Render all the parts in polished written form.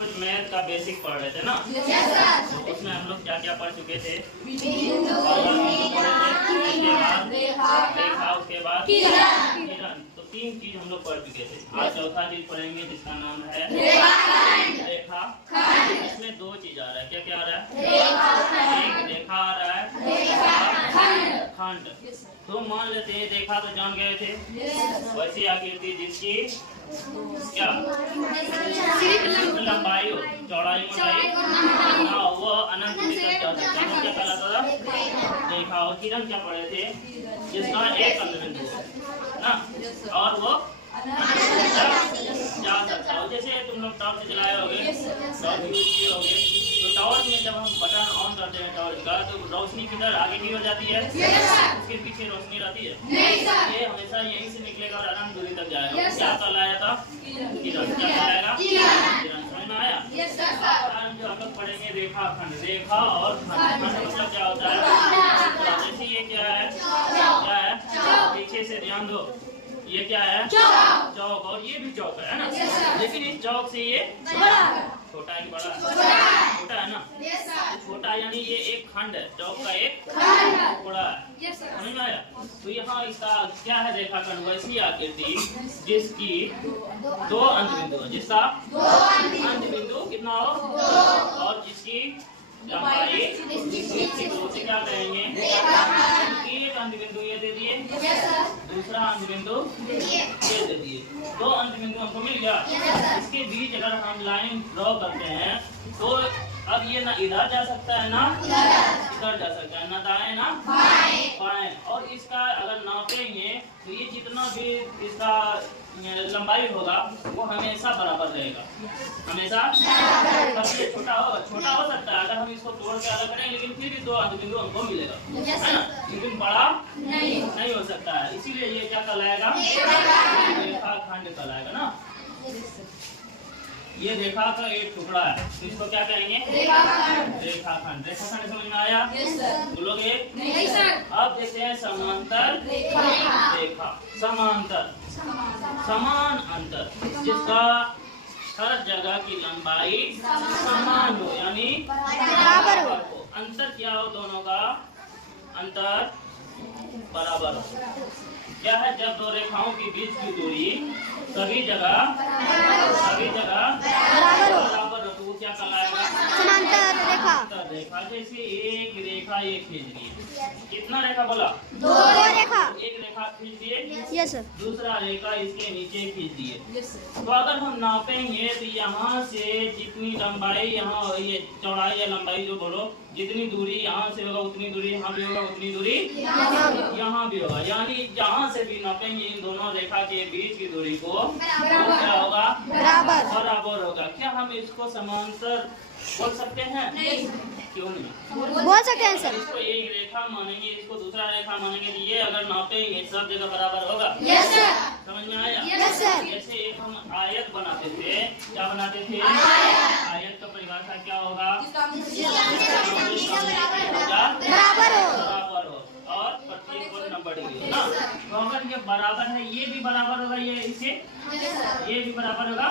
कुछ मैथ का बेसिक पढ़ रहे थे ना। तो उसमें हम लोग क्या क्या पढ़ चुके थे? रेखा, उसके बाद किरण। तो तीन चीज हम लोग पढ़ चुके थे। आज चौथा चीज पढ़ेंगे जिसका नाम है रेखा। इसमें दो चीज आ रहा है। क्या क्या आ रहा है? एक रेखा आ रहा है, खंड। तो मान लेते हैं रेखा तो जान गए थे, वैसी आकृति जिसकी क्या लंबाई हो, चौड़ाई मोटाई ना वो अनंत तक जा सकता है। क्या कहलाता था? रेखा। और किरण क्या पढ़े थे? जिसका एक अंतबिंदु ना, और वो जा सकता है। जैसे तुम लोग टॉर्च चलाए होगे, टॉर्च यूज किए होगे, तो टॉर्च में जब हम बटन ऑन करते हैं टॉर्च का, तो रोशनी किधर आगे की हो जाती है, उसके पीछे रोशनी रहती है। ये हमेशा यहीं से निकलेगा और अनंत दूरी तक जाएगा। क्या कहलाया था? किरण। क्या कहलाएगा? किरण। समझ में आया? आज जो हम लोग पढ़ेंगे रेखाखंड। रेखा और खंड मतलब क्या होता है? जैसे ये क्या है, क्या है? पीछे से ध्यान दो, ये क्या है? चौक। और ये भी चौक है ना, लेकिन इस चौक से ये छोटा है कि बड़ा है? छोटा है ना। छोटा यानी ये एक खंड है, चौक का एक टुकड़ा है। समझ में आया? तो यहाँ इसका क्या है? रेखाखंड वैसी आकृति जिसकी दो अंतबिंदु है, जिसका अंतबिंदु कितना हो, और जिसकी लंबाई उसे क्या कहेंगे? एक अंतबिंदु ये दे दिए, दूसरा अंतबिंदु ये दे दिए। दो अंतबिंदु हमको मिल गया। इसके बीच अगर हम लाइन ड्रॉ करते हैं तो अब ये ना इधर जा सकता है ना इधर जा सकता है, ना दाएं ना बाएं। और इसका अगर नापेंगे तो ये जितना भी इसका लंबाई होगा वो हमेशा बराबर रहेगा, हमेशा। सबसे छोटा हो सकता है अगर हम इसको तोड़ के अलग करें, लेकिन फिर भी दो अंतबिंदु हमको मिलेगा, है ना। लेकिन बड़ा नहीं हो सकता है, इसीलिए ये क्या कहलाएगा? रेखाखंड कहलाएगा ना। ये रेखा का एक टुकड़ा है, इसको क्या कहेंगे? रेखाखंड। रेखाखंड समझ में आया? बोलोगे? अब देखते हैं समांतर रेखा। समांतर, समान अंतर, जिसका हर जगह की लंबाई समान हो, यानी बराबर हो। अंतर क्या हो? दोनों का अंतर बराबर हो। क्या है? जब दो रेखाओं के बीच की दूरी सभी जगह बराबर हो, तो वो क्या कहलाएगा? समांतर रेखा। जैसे एक रेखा ये खींच ली, कितना रेखा बोला? दो रेखा। एक रेखा खींच दिए, यस सर। दूसरा रेखा इसके नीचे खींच दिए, यस सर। तो अगर हम नापेंगे तो यहाँ से जितनी लंबाई, यहाँ ये चौड़ाई या लंबाई जो बोलो, जितनी दूरी यहाँ से होगा उतनी दूरी यहाँ भी होगा, उतनी दूरी यहाँ भी होगा। यानी जहाँ से भी नापेंगे इन दोनों रेखा के बीच की दूरी को क्या होगा? बराबर होगा। क्या हम इसको समांतर बोल सकते हैं? क्यों नहीं बोल सकते हैं सर? इसको एक रेखा मानेंगे, इसको दूसरा रेखा मानेंगे, तो ये अगर नापेंगे सब जगह बराबर होगा। Yes sir. समझ में आया? Yes sir. जैसे एक हम आयत बनाते थे, क्या बनाते थे? आयत का परिभाषा क्या होगा? बराबर हो और प्रत्येक को 90 डिग्री ना। तो अगर ये बराबर है, ये भी बराबर होगा, ये इससे ये भी बराबर होगा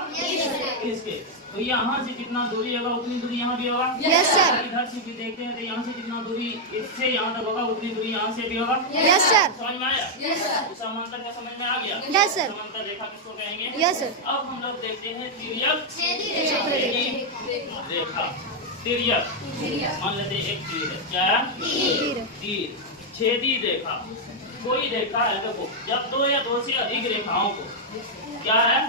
इसके, तो यहाँ से जितना दूरी होगा उतनी दूरी यहाँ भी होगा। Yes sir. इधर से भी देखते हैं तो यहाँ से जितना दूरी इससे यहाँ तक होगा उतनी दूरी यहाँ से भी होगा। Yes sir. समझ में आया? Yes sir. समांतर का समझ में आ गया? Yes sir. समांतर रेखा किसको कहेंगे? Yes sir. अब हम लोग देखते हैं तिर्यक रेखा। तिर्यक मान लेते हैं एक तीर है, क्या? तीर। छेदी रेखा, कोई रेखा है, देखो जब दो या दो से अधिक रेखाओं को क्या है?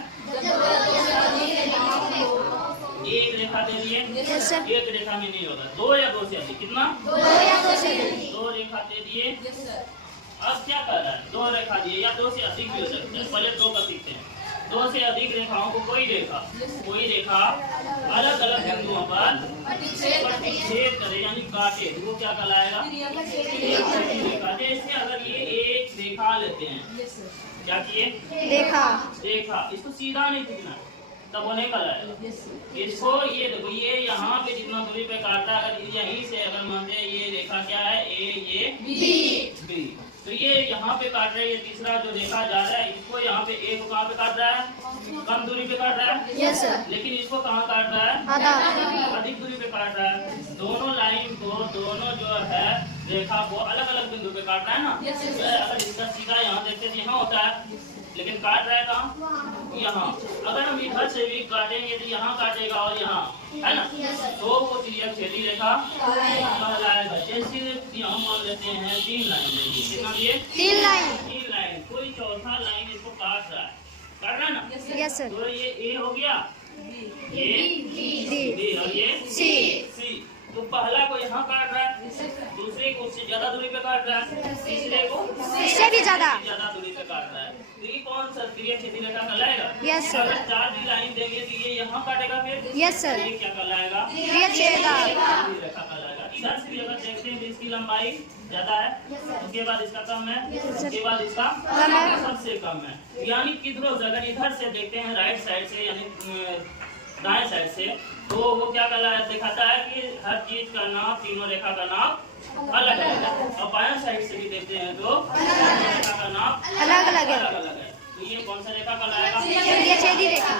एक रेखा दे दिए, एक रेखा में नहीं होगा, दो या दो से अधिक। कितना? दो रेखा दे दिए। अब क्या कर रहा है? दो रेखा दिए या दो से अधिक भी हो सकते हैं, पहले दो का सीखते हैं। दो से अधिक रेखाओं को कोई रेखा अलग अलग बिंदुओं पर छेद करे यानी काटे, वो क्या कहलाएगा? रेखा। जैसे अगर ये एक रेखा लेते हैं, क्या किए? रेखा। इसको सीधा नहीं खींचना, तब वो नहीं कहलाएगा। इसको ये देखो, ये यहाँ पे जितना दूरी पे काटता है, अगर यहीं से अगर मानते हैं ये रेखा क्या है? ए, ये बी, तो ये यहाँ पे काट रहा है, ये तीसरा जो रेखा जा रहा है इसको यहाँ पे ए को कहाँ पे काट रहा है? कम दूरी पे काट रहा है। Yes sir. लेकिन इसको कहाँ काट रहा है? आधा। अधिक दूरी पे काट रहा है। दोनों लाइन को, दोनों जो है रेखा को अलग अलग बिंदु पे काट रहा है ना। अगर इसका सीधा यहाँ देखते तो यहाँ होता है, लेकिन काट रहा है कहाँ? यहाँ। अगर हम इधर से भी काटेंगे तो यहाँ काटेगा और यहाँ, है ना, तो वो तिर्यक-छेदी रेखा कहलाएगा। जैसे यहाँ मान लेते हैं 3 लाइन लेंगे, कितना लिए? 3 लाइन। 3 लाइन, कोई चौथा लाइन इसको काट रहा है ना? Yes sir. तो ये ए हो गया, ये बी और ये सी। तो पहला को यहाँ काट रहा है, दूसरे को उससे ज्यादा दूरी पे काट रहा है, तीसरे को इससे भी ज्यादा दूरी पे काट रहा है। तो ये कौन सा तिर्यक-छेदी रेखा कहलाएगा? Yes sir. अगर 4 भी लाइन देंगे तो ये यहाँ काटेगा, फिर यस सर। ये क्या कहलाएगा? तिर्यक-छेदा रेखा कहलाएगा। इधर से भी अगर देखते हैं तो इसकी लंबाई ज्यादा है, उसके बाद इसका कम है, उसके बाद इसका सबसे कम है। यानी किधरों से अगर इधर से देखते हैं राइट साइड से, यानी दाएं साइड से, तो वो क्या दिखाता है कि हर चीज का नाप, तीनों रेखा का नाप अलग अलग है। और बाएं साइड से भी देखते हैं तो रेखा का नाप अलग अलग है। तो ये कौन सा रेखा कहलाएगा? तिर्यक-छेदी रेखा।